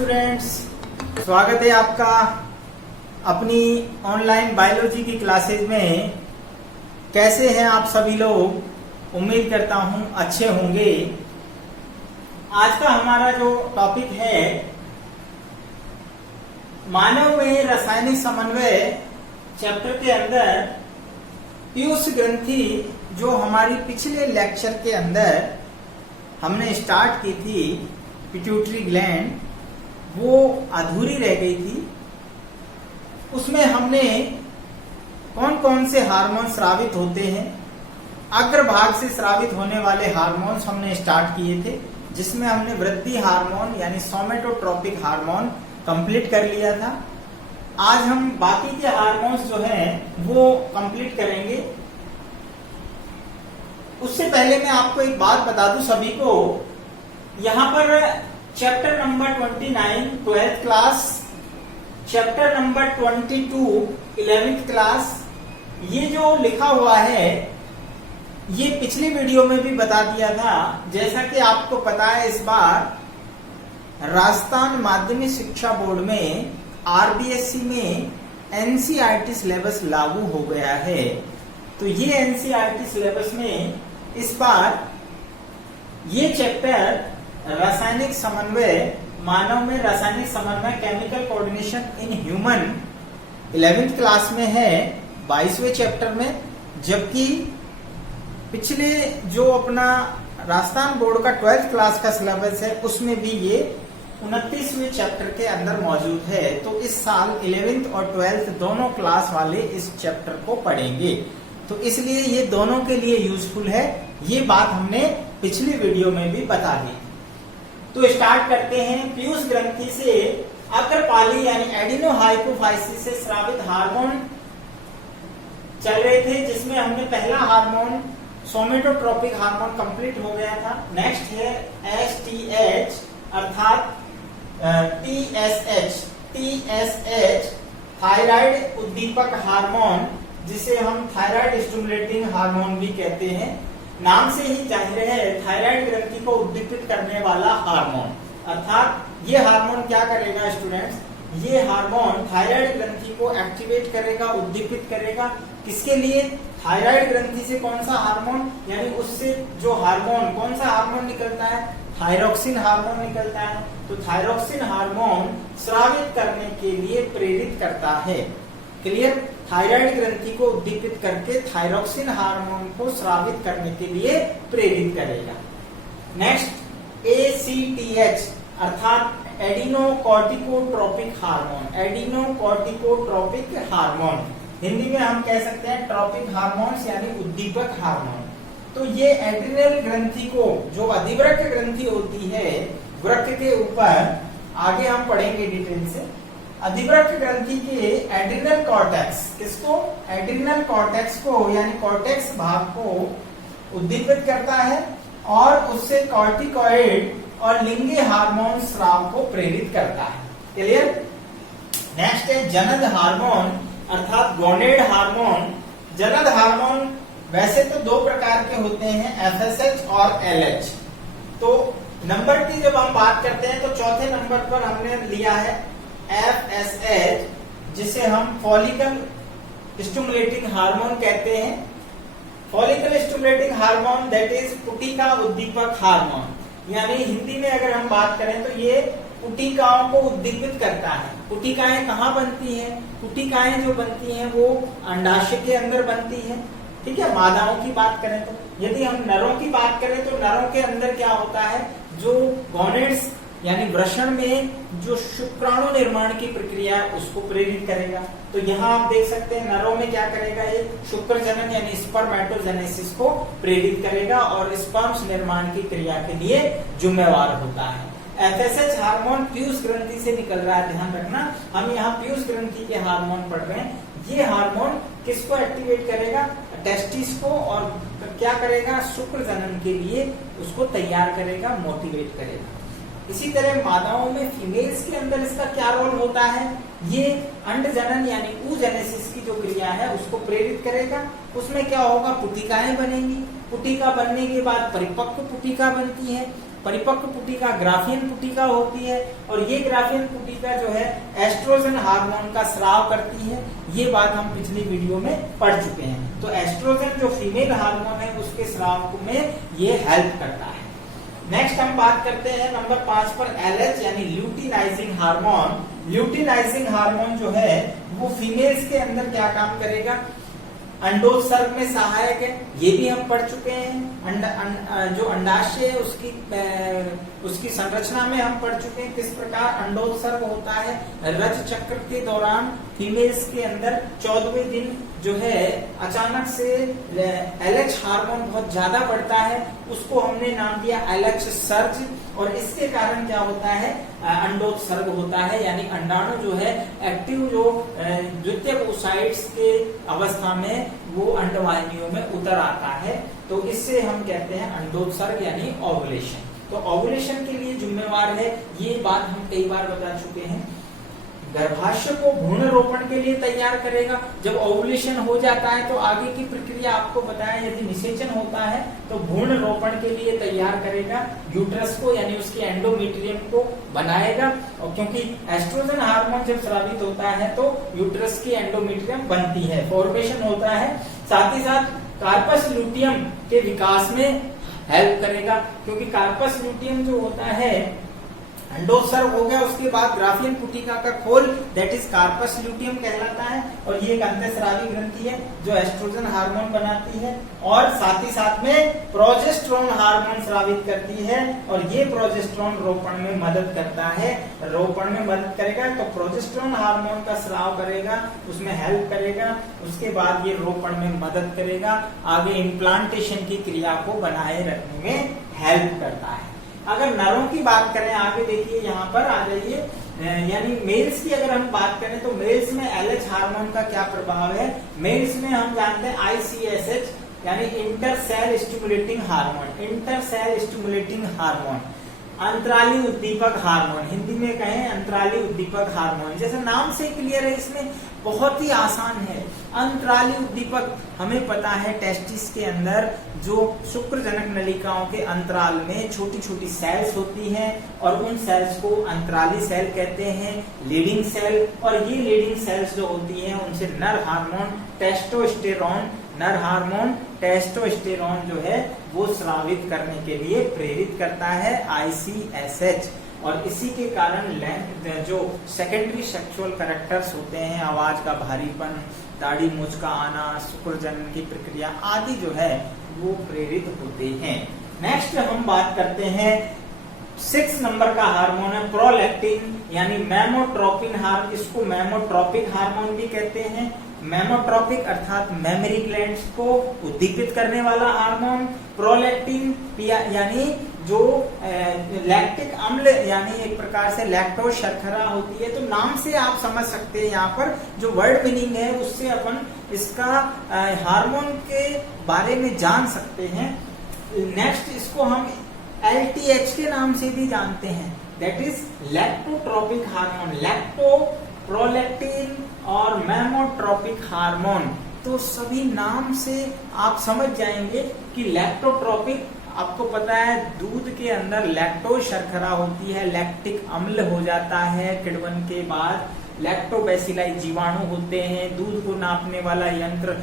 Students, स्वागत है आपका अपनी ऑनलाइन बायोलॉजी की क्लासेज में। कैसे हैं आप सभी लोग? उम्मीद करता हूं अच्छे होंगे। आज का हमारा जो टॉपिक है मानव में रासायनिक समन्वय चैप्टर के अंदर पीयूष ग्रंथि, जो हमारी पिछले लेक्चर के अंदर हमने स्टार्ट की थी, पिट्यूटरी ग्लैंड, वो अधूरी रह गई थी। उसमें हमने कौन कौन से हार्मोन स्रावित होते हैं, अग्रभाग से स्रावित होने वाले हार्मोन्स हमने स्टार्ट किए थे, जिसमें हमने वृद्धि हार्मोन यानी सोमेटोट्रोपिक हार्मोन कंप्लीट कर लिया था। आज हम बाकी के हार्मोन्स जो हैं वो कंप्लीट करेंगे। उससे पहले मैं आपको एक बात बता दूं सभी को, यहाँ पर chapter number 29 12th class, chapter number 22 11th class, ये जो लिखा हुआ है ये पिछली वीडियो में भी बता दिया था। जैसा कि आपको पता है, इस बार राजस्थान माध्यमिक शिक्षा बोर्ड में आरबीएससी में एनसीईआरटी सिलेबस लागू हो गया है। तो ये एनसीईआरटी सिलेबस में इस बार ये चैप्टर रासायनिक समन्वय, मानव में रासायनिक समन्वय, chemical coordination in human 11th class में है, 22वें चैप्टर में। जबकि पिछले जो अपना राजस्थान बोर्ड का 12th क्लास का सिलेबस है उसमें भी ये 29वें चैप्टर के अंदर मौजूद है। तो इस साल 11th और 12th दोनों क्लास वाले इस चैप्टर को पढ़ेंगे, तो इसलिए ये दोनों के लिए यूजफुल है। ये बात हमने पिछली वीडियो में भी बता दी। तो स्टार्ट करते हैं। पीयूष ग्रंथि से अग्रपाली यानी एडिनोहाइपोफाइसिस से स्रावित हार्मोन चल रहे थे, जिसमें हमने पहला हार्मोन सोमेटोट्रोपिक हार्मोन कंप्लीट हो गया था। नेक्स्ट है एसटीएच अर्थात टीएसएच थायराइड उद्दीपक हार्मोन, जिसे हम थायराइड स्टिमुलेटिंग हार्मोन भी कहते हैं। नाम से ही जाहिर है थायराइड ग्रंथि को उद्दीपित करने वाला हार्मोन। अर्थात ये हार्मोन क्या करेगा स्टूडेंट्स? ये हार्मोन थायराइड ग्रंथि को एक्टिवेट करेगा, उद्दीपित करेगा। किसके लिए? थायराइड ग्रंथि से कौन सा हार्मोन, यानी उससे जो हार्मोन, कौन सा हार्मोन निकलता है? थायरोक्सिन हार्मोन निकलता है। तो थायरोक्सिन हार्मोन स्रावित करने के लिए प्रेरित करता है। क्लियर? थायराइड ग्रंथि को उद्दीपित करके थायरोक्सिन हार्मोन को स्रावित करने के लिए प्रेरित करेगा। नेक्स्ट एसीटीएच अर्थात एडिनोकॉर्टिकोट्रोपिक हार्मोन, एडिनोकॉर्टिकोट्रोपिक हार्मोन, हिंदी में हम कह सकते हैं ट्रोपिक हार्मोन्स यानी उद्दीपक हार्मोन। तो ये एड्रिनल ग्रंथि को, जो अधिवृक्क ग्रंथि होती है वृक्क के ऊपर, आगे हम पढ़ेंगे डिटेल से। अधिवृक्क ग्रंथि के एड्रिनल कॉर्टेक्स, किसको? एड्रिनल कॉर्टेक्स को यानी कॉर्टेक्स भाग को उद्दीपित करता है और उससे कॉर्टिकॉइड और लिंगे हार्मोन स्राव को प्रेरित करता है। क्लियर? नेक्स्ट है जनद हार्मोन अर्थात गोनेड हार्मोन। जनद हार्मोन वैसे तो दो प्रकार के होते हैं, एफएसएच और एलएच। तो नंबर की जब हम बात करते हैं तो चौथे नंबर पर हमने लिया है एफएसएच, जिसे हम फॉलिकल स्टिमुलेटिंग हार्मोन कहते हैं। Follicle stimulating hormone that is पुटिका उद्दीपक हार्मोन, यानी हिंदी में अगर हम बात करें तो ये पुटिकाओं को उद्दीपित करता है। पुटिकाएं कहाँ बनती हैं? पुटिकाएं जो बनती हैं वो अंडाशय के अंदर बनती हैं। ठीक है, मादाओं की बात करें तो। यदि हम नरों की बात करें तो नरों के अंदर क्या होता है? जो गोनेड्स यानी वृषण में जो शुक्राणु निर्माण की प्रक्रिया है उसको प्रेरित करेगा। तो यहाँ आप देख सकते हैं नरों में क्या करेगा? ये शुक्र जनन यानी स्पर्मेटोजेनेसिस को प्रेरित करेगा और स्पर्म्स निर्माण की क्रिया के लिए जिम्मेवार होता है। एफएसएच हार्मोन पीयूष ग्रंथि से निकल रहा है, ध्यान रखना। हम यहाँ पीयूष ग्रंथि के हार्मोन पढ़ रहे हैं। ये हार्मोन किसको एक्टिवेट करेगा? टेस्टिस को, और क्या करेगा? शुक्र जनन के लिए उसको तैयार करेगा, मोटिवेट करेगा। इसी तरह मादाओं में, फीमेल्स के अंदर इसका क्या रोल होता है? ये अंड जनन यानी oogenesis की जो क्रिया है उसको प्रेरित करेगा। उसमें क्या होगा? पुटिकाएं बनेंगी। पुटिका बनने के बाद परिपक्व पुटिका बनती है। परिपक्व पुटिका ग्राफियन पुटिका होती है, और ये ग्राफियन पुटिका जो है एस्ट्रोजन हार्मोन का स्राव करती है। ये बात हम पिछली वीडियो में पढ़ चुके हैं। तो एस्ट्रोजन जो फीमेल हार्मोन है उसके स्राव में ये हेल्प करता है। नेक्स्ट हम बात करते हैं नंबर 5 पर LH यानी ल्यूटिनाइजिंग हार्मोन। ल्यूटिनाइजिंग हार्मोन जो है वो फीमेल्स के अंदर क्या काम करेगा, अंडोत्सर्ग में सहायक है, ये भी हम पढ़ चुके हैं। जो अंडाशय है उसकी संरचना में हम पढ़ चुके हैं किस प्रकार अंडोत्सर्ग होता है। रज चक्र के दौरान फीमेल्स के अंदर 14वें दिन जो है अचानक से LH हार्मोन बहुत ज्यादा बढ़ता है, उसको हमने नाम दिया LH सर्ज, और इसके कारण क्या होता है, अंडोत्सर्ग होता है, यानी अंडाणु जो है एक्टिव जो द्वितीयक ओसाइट्स के अवस्था में वो अंडवाहिनियों में उतर आता है। तो इससे हम कहते हैं अंडोत्सर्ग यानी ओवुलेशन। तो ओवुलेशन के लिए जिम्मेवार है, ये बात हम कई बार बता चुके हैं। गर्भाशय को भ्रूण रोपण के लिए तैयार करेगा। जब ओवुलेशन हो जाता है तो आगे की प्रक्रिया आपको बताया, यदि निषेचन होता है तो भ्रूण रोपण के लिए तैयार करेगा यूट्रस को, यानी उसके एंडोमेट्रियम को बनाएगा। और क्योंकि एस्ट्रोजन हार्मोन जब स्रावित होता है तो यूट्रस की एंडोमेट्रियम बनती है, फॉर्मेशन होता है। साथ ही साथ कार्पस ल्यूटियम के विकास में हेल्प करेगा, क्योंकि कार्पस ल्यूटियम जो होता है अंडोत्सर्ग हो गया, उसके बाद ग्राफियन पुटिका का खोल दैट इज कार्पस ल्यूटियम कहलाता है, और ये एक अंतःस्रावी ग्रंथि है जो एस्ट्रोजन हार्मोन बनाती है, और साथ ही साथ में प्रोजेस्टेरोन हार्मोन स्रावित करती है, और ये प्रोजेस्टेरोन रोपण में मदद करता है। रोपण में मदद करेगा तो प्रोजेस्टेरोन हार्मोन का स्राव करेगा, उसमें हेल्प करेगा, उसके बाद ये रोपण में मदद करेगा, आगे इम्प्लांटेशन की क्रिया को बनाए रखने में हेल्प करता है। अगर नरों की बात करें, आगे देखिए यहाँ पर आ जाइए, यानी मेल्स की अगर हम बात करें तो मेल्स में LH हार्मोन का क्या प्रभाव है। मेल्स में हम जानते हैं ICSH यानी inter cell stimulating hormone, inter cell stimulating hormone, अंतराली उद्दीपक हार्मोन, हिंदी में कहें अंतराली उद्दीपक हार्मोन। जैसे नाम से क्लियर है, इसमें बहुत ही आसान है। अंतराली उद्दीपक हमें पता है टेस्टिस के अंदर जो शुक्रजनक नलिकाओं के अंतराल में छोटी छोटी सेल्स होती हैं, और उन सेल्स को अंतराली सेल कहते हैं, लीडिंग सेल। और ये लीडिंग सेल्स जो होती हैं उनसे नर हार्मोन टेस्टोस्टेरोन, नर हार्मोन टेस्टोस्टेरोन जो है वो स्रावित करने के लिए प्रेरित करता है, ICSH। और इसी के कारण जो सेकेंडरी सेक्सुअल कैरेक्टर्स होते हैं, आवाज का भारीपन, दाढ़ी मूंछ का आना, शुक्रजनन की प्रक्रिया आदि जो है वो प्रेरित होते हैं। नेक्स्ट हम बात करते हैं 6 नंबर का हार्मोन है प्रोलैक्टिन यानी मेमोट्रोपिन हार्मोन। इसको मेमोट्रोपिक हार्मोन भी कहते हैं। मेमोट्रोपिक अर्थात मेमोरी ग्लैंड्स को उद्दीपित करने वाला हार्मोन। प्रोलैक्टिन यानी जो लैक्टिक अम्ल यानी एक प्रकार से लैक्टोज शर्करा होती है। तो नाम से आप समझ सकते हैं, यहाँ पर जो वर्ड मीनिंग है उससे अपन इसका हार्मोन के बारे में जान सकते हैं। नेक्स्ट इसको हम LTH के नाम से भी जानते हैं, that is lactotropic hormone. Lacto, prolactin और मेमोट्रोपिक हार्मोन, तो सभी नाम से आप समझ जाएंगे कि लैक्टोट्रोपिक, आपको पता है दूध के अंदर लैक्टोज शर्करा होती है, लैक्टिक अम्ल हो जाता है किण्वन के बाद, लैक्टोबैसिलाई जीवाणु होते हैं, दूध को नापने वाला यंत्र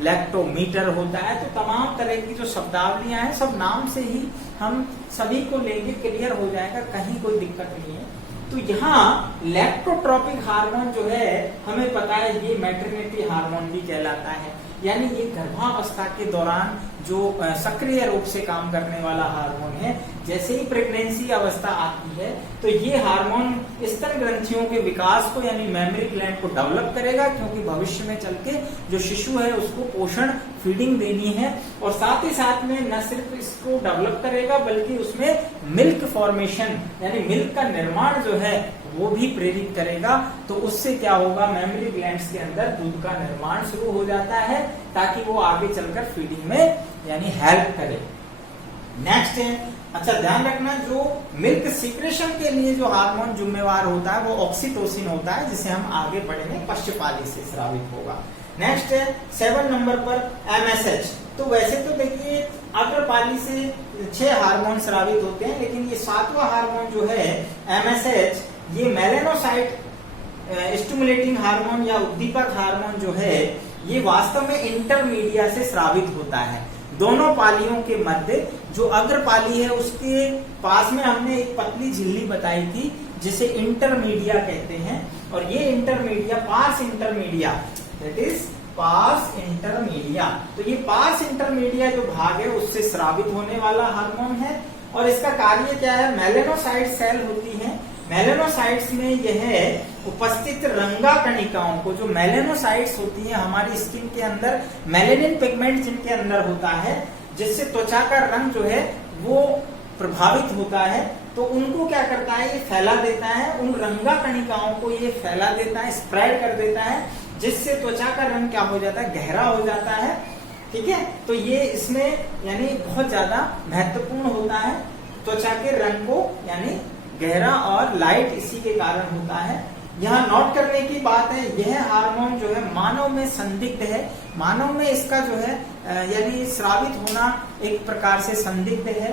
लैक्टोमीटर होता है। तो तमाम तरह की जो शब्दावलियां हैं सब नाम से ही हम सभी को लेंगे, क्लियर हो जाएगा, कहीं कोई दिक्कत नहीं है। तो यहाँ लैक्टोट्रोपिक हार्मोन जो है हमें पता है ये मैटरनिटी हार्मोन भी कहलाता है, यानी ये गर्भावस्था के दौरान जो सक्रिय रूप से काम करने वाला हार्मोन है। जैसे ही प्रेगनेंसी अवस्था आती है तो ये हार्मोन स्तन ग्रंथियों के विकास को यानी मेमोरी ग्लैंड को डेवलप करेगा, क्योंकि भविष्य में चल के जो शिशु है उसको पोषण फीडिंग देनी है। और साथ ही साथ में न सिर्फ इसको डेवलप करेगा बल्कि उसमें मिल्क फॉर्मेशन यानी मिल्क का निर्माण जो है वो भी प्रेरित करेगा। तो उससे क्या होगा, मेमोरी ग्लैंड्स के अंदर दूध का निर्माण शुरू हो जाता है ताकि वो आगे चलकर फीडिंग में यानी हेल्प करे। नेक्स्ट है, अच्छा ध्यान रखना, जो मिल्क सीक्रेशन के लिए जो हार्मोन जिम्मेवार होता है वो ऑक्सीटोसिन होता है, जिसे हम आगे पढ़ेंगे, पश्चपाली से स्रावित होगा। नेक्स्ट है 7 नंबर पर MSH तो वैसे तो देखिए अग्रपाली से 6 हार्मोन स्रावित होते हैं, लेकिन ये 7वां हार्मोन जो है MSH, ये मेलेनोसाइट स्टिमुलेटिंग हार्मोन या उद्दीपक हार्मोन जो है, ये वास्तव में इंटरमीडिया से स्रावित होता है। दोनों पालियों के मध्य जो अग्रपाली है उसके पास में हमने एक पतली झिल्ली बताई थी जिसे इंटरमीडिया कहते हैं, और ये intermedia parse intermedia, that is parse intermedia, तो ये पार्स इंटरमीडिया जो भाग है उससे स्रावित होने वाला हार्मोन है। और इसका कार्य क्या है, मेलेनोसाइट सेल होती है, मेलेनोसाइट्स में यह उपस्थित रंगा कणिकाओं को, जो मेलेनोसाइट्स होती हैं हमारी स्किन के अंदर, मेलेनिन पिगमेंट जिनके अंदर होता है, जिससे त्वचा का रंग जो है वो प्रभावित होता है, तो उनको क्या करता है, ये फैला देता है, उन रंगा कणिकाओं को ये फैला देता है, स्प्रेड कर देता है, जिससे त्वचा का रंग क्या हो जाता है, गहरा हो जाता है। ठीक है, तो ये इसमें यानी बहुत ज्यादा महत्वपूर्ण होता है, त्वचा के रंग को यानी गहरा और लाइट इसी के कारण होता है। यहाँ नोट करने की बात है, यह हार्मोन जो है मानव में संदिग्ध है, मानव में इसका जो है यानी स्रावित होना एक प्रकार से संदिग्ध है,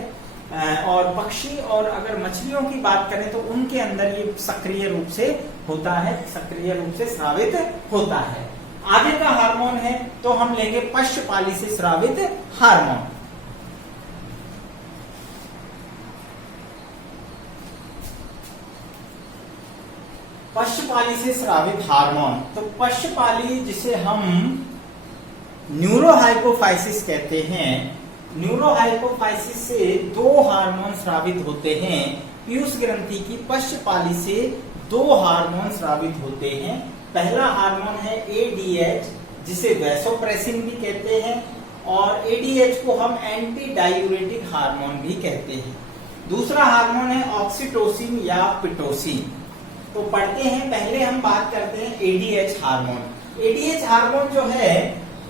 और पक्षी और अगर मछलियों की बात करें तो उनके अंदर ये सक्रिय रूप से होता है, सक्रिय रूप से स्रावित होता है। आगे का हार्मोन है तो हम लेंगे पश्चपाली से स्रावित हार्मोन। पश्चपाली से स्रावित हार्मोन, तो पश्चपाली जिसे हम न्यूरोहाइपोफाइसिस कहते हैं, न्यूरोहाइपोफाइसिस से 2 हार्मोन स्रावित होते हैं। पीयूष ग्रंथि की पश्चपाली से 2 हार्मोन स्रावित होते हैं। पहला हार्मोन है ADH, जिसे वैसोप्रेसिन भी कहते हैं, और ADH को हम एंटी डायूरेटिक हार्मोन भी कहते हैं। दूसरा हार्मोन है ऑक्सीटोसिन या पिटोसिन। तो पढ़ते हैं, पहले हम बात करते हैं ADH हार्मोन। ADH हार्मोन जो है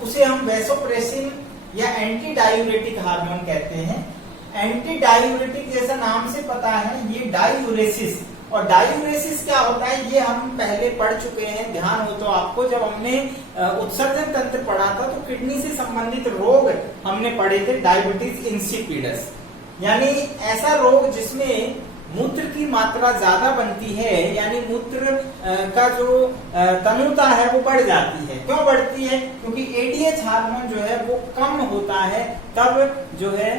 उसे हम वैसोप्रेसिन या एंटी डायूरेटिक हार्मोन कहते हैं। एंटी डायूरेटिक जैसा नाम से पता है, ये डायूरेसिस, और डायूरेसिस क्या होता है ये हम पहले पढ़ चुके हैं, ध्यान हो तो आपको, जब हमने उत्सर्जन तंत्र पढ़ा था तो किडनी से संबंधित रोग हमने पढ़े थे, डायबिटीज इंसिपिडस, यानी ऐसा रोग जिसमें मूत्र की मात्रा ज्यादा बनती है, यानी मूत्र का जो तनुता है वो बढ़ जाती है। क्यों बढ़ती है? क्योंकि ADH हार्मोन जो है वो कम होता है, तब जो है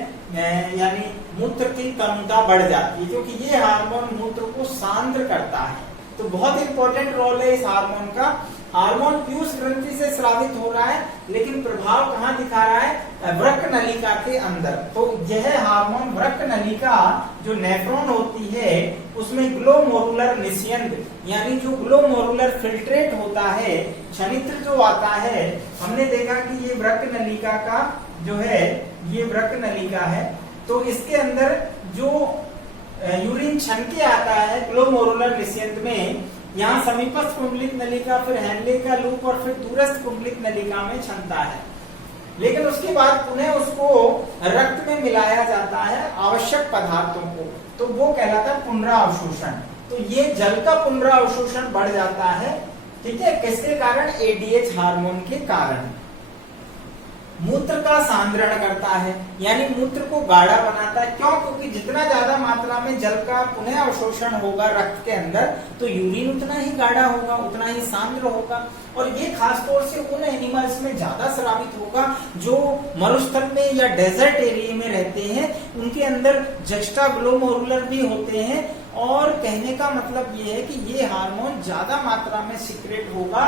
यानी मूत्र की तनुता बढ़ जाती है, क्योंकि ये हार्मोन मूत्र को सांद्र करता है। तो बहुत इंपॉर्टेंट रोल है इस हार्मोन का। हार्मोन पीयूष ग्रंथि से स्रावित हो रहा है, लेकिन प्रभाव कहाँ दिखा रहा है? वृक्क नलिका के अंदर। तो यह हार्मोन वृक्क नलिका जो नेफ्रॉन होती है उसमें ग्लोमेरुलर निस्यंद, यानी जो ग्लोमेरुलर फिल्ट्रेट होता है, क्षनित्र जो आता है, हमने देखा कि ये वृक्क नलिका का जो है, ये वृक्क नलिका है, तो इसके अंदर जो यूरिन छन के आता है ग्लोमेरुलर निस्यंद में, यहाँ समीपस्थ कुंडलित नलिका, फिर हैंडले का लूप और फिर दूरस्थ कुंडलित नलिका में छनता है, लेकिन उसके बाद पुनः उसको रक्त में मिलाया जाता है आवश्यक पदार्थों को, तो वो कहलाता है पुनरावशोषण। तो ये जल का पुनरावशोषण बढ़ जाता है, ठीक है, किसके कारण? ADH हार्मोन के कारण। मूत्र का सांद्रण करता है, यानी मूत्र को गाढ़ा बनाता है। क्यों? क्योंकि जितना ज्यादा मात्रा में जल का पुनः अवशोषण होगा रक्त के अंदर, तो यूरिन उतना ही गाढ़ा होगा, उतना ही सांद्र होगा, और ये खासतौर से उन एनिमल्स में ज्यादा स्रावित होगा जो मरुस्थल में या डेजर्ट एरिया में रहते हैं, उनके अंदर जस्टा ग्लोमेरुलर भी होते हैं, और कहने का मतलब ये है कि ये हार्मोन ज्यादा मात्रा में सीक्रेट होगा,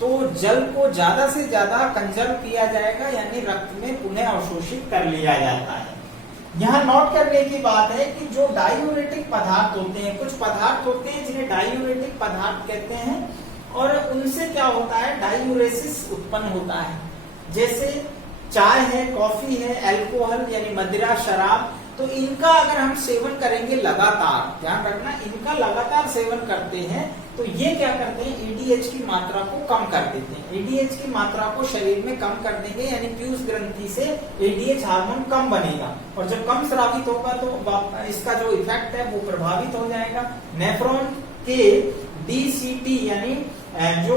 तो जल को ज्यादा से ज्यादा कंजर्व किया जाएगा, यानी रक्त में पुनः अवशोषित कर लिया जाता है। यहाँ नोट करने की बात है कि जो डायूरेटिक पदार्थ होते हैं, कुछ पदार्थ होते हैं जिन्हें डायूरेटिक पदार्थ कहते हैं, और उनसे क्या होता है? डायूरेसिस उत्पन्न होता है। जैसे चाय है, कॉफी है, अल्कोहल यानी मदिरा, शराब, तो इनका अगर हम सेवन करेंगे लगातार, ध्यान रखना, इनका लगातार सेवन करते हैं तो ये क्या करते हैं? ADH की मात्रा को कम कर देते हैं। ADH की मात्रा को शरीर में कम कर देंगे, यानी पीयूष ग्रंथि से ADH हार्मोन कम बनेगा, और जब कम स्रावित होगा तो इसका जो इफेक्ट है वो प्रभावित हो जाएगा। नेफ्रॉन के DCT यानी जो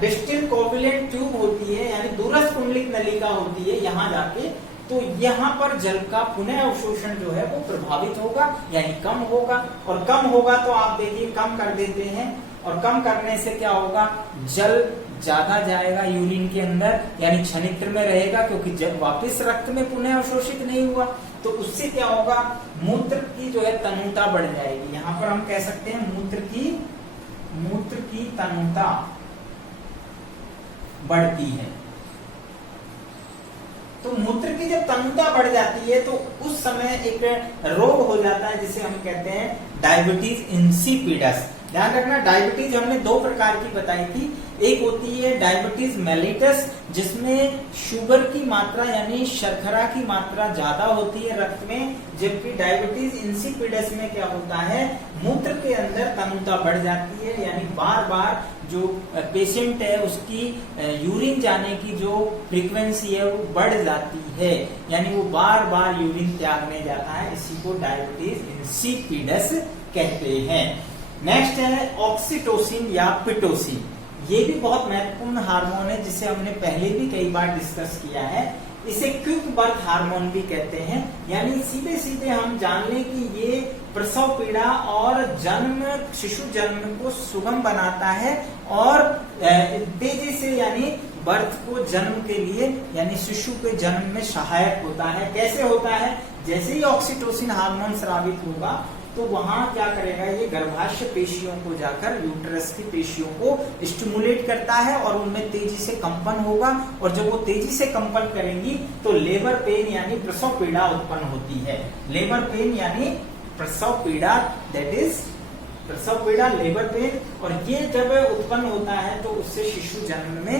डिस्टिल कोवलेंट ट्यूब होती है यानी दूरस्थ कुंडलिक नलिका होती है, यहाँ जाके तो यहाँ पर जल का पुनः अवशोषण जो है वो प्रभावित होगा यानी कम होगा। और कम होगा तो आप देखिए कम कर देते हैं, और कम करने से क्या होगा, जल ज्यादा जाएगा यूरिन के अंदर यानी छनित्र में रहेगा, क्योंकि जब वापस रक्त में पुनः अवशोषित नहीं हुआ तो उससे क्या होगा, मूत्र की जो है तनुता बढ़ जाएगी। यहाँ पर हम कह सकते हैं मूत्र की तनुता बढ़ती है। तो मूत्र की जब तनुता बढ़ जाती है तो उस समय एक रोग हो जाता है जिसे हम कहते हैं डायबिटीज इंसिपिडस। ध्यान रखना, डायबिटीज हमने दो प्रकार की बताई थी। एक होती है डायबिटीज मेलिटस जिसमें शुगर की मात्रा यानी शर्करा की मात्रा ज्यादा होती है रक्त में, जबकि डायबिटीज इंसिपिडस में क्या होता है, मूत्र के अंदर तनुता बढ़ जाती है यानी बार बार जो पेशेंट है उसकी यूरिन जाने की जो फ्रीक्वेंसी है वो बढ़ जाती है, यानी वो बार बार यूरिन त्यागने जाता है। इसी को डायबिटीज इंसिपिडस कहते हैं। नेक्स्ट है ऑक्सीटोसिन या पिटोसिन। ये भी बहुत महत्वपूर्ण हार्मोन है जिसे हमने पहले भी कई बार डिस्कस किया है। इसे क्विक बर्थ हार्मोन भी कहते हैं, यानी सीधे सीधे हम जान लें कि ये प्रसव पीड़ा और शिशु जन्म को सुगम बनाता है और तेजी से यानी बर्थ को जन्म के लिए यानी शिशु के जन्म में सहायक होता है। कैसे होता है, जैसे ही ऑक्सीटोसिन हार्मोन स्रावित होगा तो वहां क्या करेगा, ये गर्भाशय पेशियों को जाकर यूट्रस की पेशियों को स्टिमुलेट करता है और उनमें तेजी से कंपन होगा, और जब वो तेजी से कंपन करेंगी तो लेबर पेन यानी प्रसव पीड़ा उत्पन्न होती है। लेबर पेन यानी प्रसव पीड़ा, दैट इज प्रसव पीड़ा, लेबर पेन। और ये जब उत्पन्न होता है तो उससे शिशु जन्म में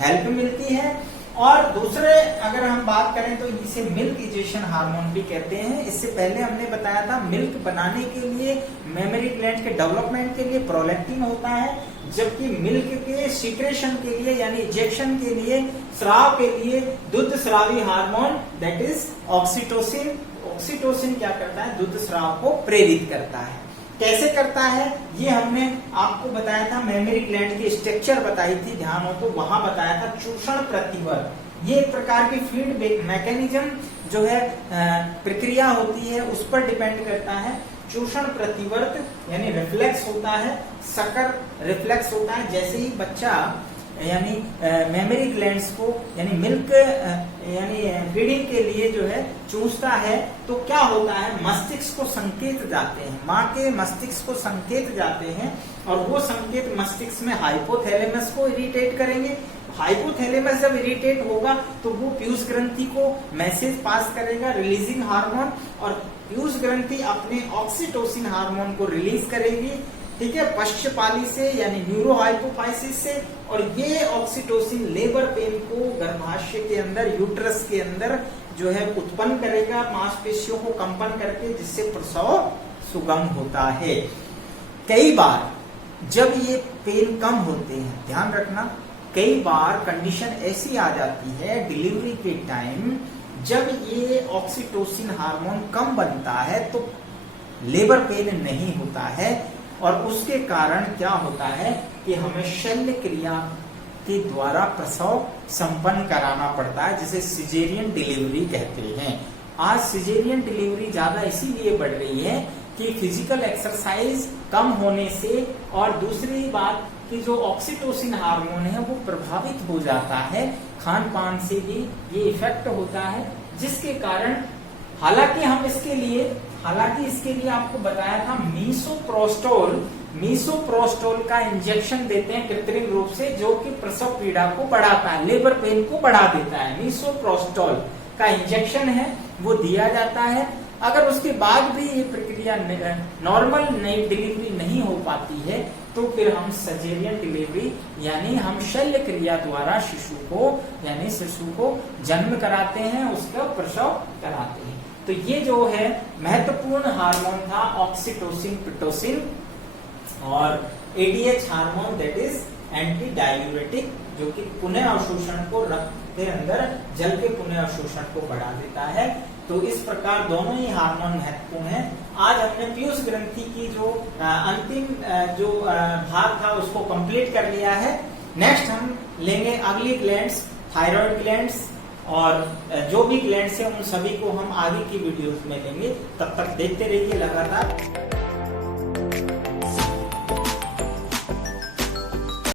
हेल्प मिलती है। और दूसरे अगर हम बात करें तो इसे मिल्क इजेशन हार्मोन भी कहते हैं। इससे पहले हमने बताया था मिल्क बनाने के लिए मेमरी ग्लैंड के डेवलपमेंट के लिए प्रोलैक्टिन होता है, जबकि मिल्क के सीक्रेशन के लिए यानी इजेक्शन के लिए, स्राव के लिए दुग्ध स्रावी hormone that is oxytocin. Oxytocin क्या करता है, दुग्ध स्राव को प्रेरित करता है। कैसे करता है ये हमने आपको बताया था, मेमरी ग्लैंड की स्ट्रक्चर बताई थी, ध्यान हो तो वहां बताया था चूषण प्रतिवर्त। ये एक प्रकार की फीडबैक मैकेनिज्म जो है प्रक्रिया होती है उस पर डिपेंड करता है। चूषण प्रतिवर्त यानी रिफ्लेक्स होता है, सकर रिफ्लेक्स होता है। जैसे ही बच्चा यानी मेमरी ग्लैंड्स को यानी मिल्क यानी फीडिंग के लिए जो है चूसता है तो क्या होता है, मस्तिष्क को संकेत जाते हैं, माँ के मस्तिष्क को संकेत जाते हैं, और वो संकेत मस्तिष्क में हाइपोथैलेमस को इरिटेट करेंगे। हाइपोथैलेमस जब इरिटेट होगा तो वो पीयूष ग्रंथि को मैसेज पास करेगा रिलीजिंग हार्मोन, और पीयूष ग्रंथि अपने ऑक्सीटोसिन हार्मोन को रिलीज करेगी, ठीक है, पश्चपाली से यानी न्यूरोहाइपोफाइसिस से। और ये ऑक्सीटोसिन लेबर पेन को गर्भाशय के अंदर, यूट्रस के अंदर जो है उत्पन्न करेगा मांसपेशियों को कंपन करके, जिससे प्रसव सुगम होता है। कई बार जब ये पेन कम होते हैं, ध्यान रखना, कई बार कंडीशन ऐसी आ जाती है डिलीवरी के टाइम जब ये ऑक्सीटोसिन हार्मोन कम बनता है तो लेबर पेन नहीं होता है, और उसके कारण क्या होता है कि हमें शल्य क्रिया के द्वारा प्रसव संपन्न कराना पड़ता है, जिसे सिजेरियन डिलीवरी कहते हैं। आज सिजेरियन डिलीवरी ज्यादा इसीलिए बढ़ रही है कि फिजिकल एक्सरसाइज कम होने से, और दूसरी बात कि जो ऑक्सीटोसिन हार्मोन है वो प्रभावित हो जाता है, खान पान से भी ये इफेक्ट होता है, जिसके कारण हालांकि इसके लिए आपको बताया था मीसोप्रोस्टोल का इंजेक्शन देते हैं कृत्रिम रूप से, जो कि प्रसव पीड़ा को बढ़ाता है, लेबर पेन को बढ़ा देता है। मीसोप्रोस्टोल का इंजेक्शन है वो दिया जाता है। अगर उसके बाद भी ये प्रक्रिया नॉर्मल डिलीवरी नहीं हो पाती है तो फिर हम सजेरियन डिलीवरी यानी हम शल्य क्रिया द्वारा शिशु को जन्म कराते हैं, उसका प्रसव कराते हैं। तो ये जो है महत्वपूर्ण हार्मोन था ऑक्सीटोसिन, पिटोसिन, और ADH hormone that is anti diuretic, जो कि पुनः अवशोषण को रक्त के अंदर जल के पुनः अवशोषण को बढ़ा देता है। तो इस प्रकार दोनों ही हार्मोन महत्वपूर्ण है। आज हमने पीयूष ग्रंथि की जो अंतिम भाग था उसको कंप्लीट कर लिया है। नेक्स्ट हम लेंगे अगली ग्लैंड्स, थायराइड ग्लैंड्स, और जो भी ग्लैंड्स है उन सभी को हम आगे की वीडियोस में लेंगे। तब तक देखते रहिए लगातार।